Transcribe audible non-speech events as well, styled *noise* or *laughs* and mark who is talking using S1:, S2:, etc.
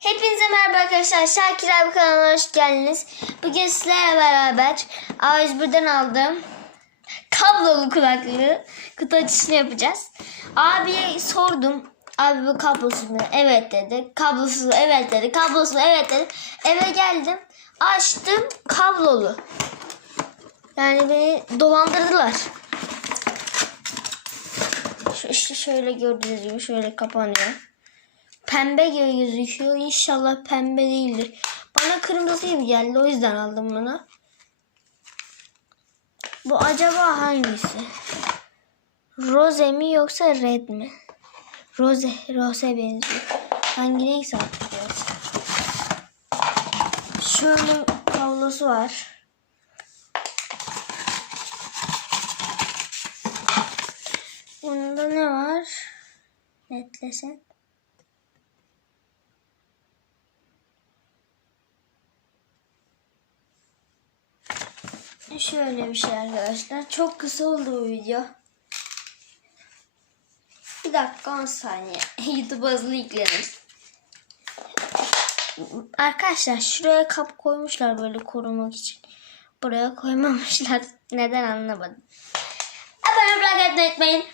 S1: Hepinize merhaba arkadaşlar. Şakir abi kanalına hoş geldiniz. Bugün sizlerle beraber A101'den aldığım kablolu kulaklığı kutu açışını yapacağız. Abiye sordum. Abi bu kablosuz mu? Evet dedi. Kablosuz mu? Evet dedi. Kablosuz mu? Evet dedi. Eve geldim. Açtım. Kablolu. Yani beni dolandırdılar. Şu işte şöyle gördüğünüz gibi şöyle kapanıyor. Pembe gibi gözüküyor. İnşallah pembe değildir. Bana kırmızı gibi geldi. O yüzden aldım bunu. Bu acaba hangisi? Rose mi yoksa red mi? Rose, rose benziyor. Hangi artık biraz. Şöyle kablosu var. Bunda ne var? Netlesen. Şöyle bir şey arkadaşlar. Çok kısa oldu bu video. Bir dakika 10 saniye. *laughs* YouTube hızlı yüklenir. Arkadaşlar şuraya kap koymuşlar böyle korumak için. Buraya koymamışlar. *laughs* Neden anlamadım. Abone olmayı unutmayın.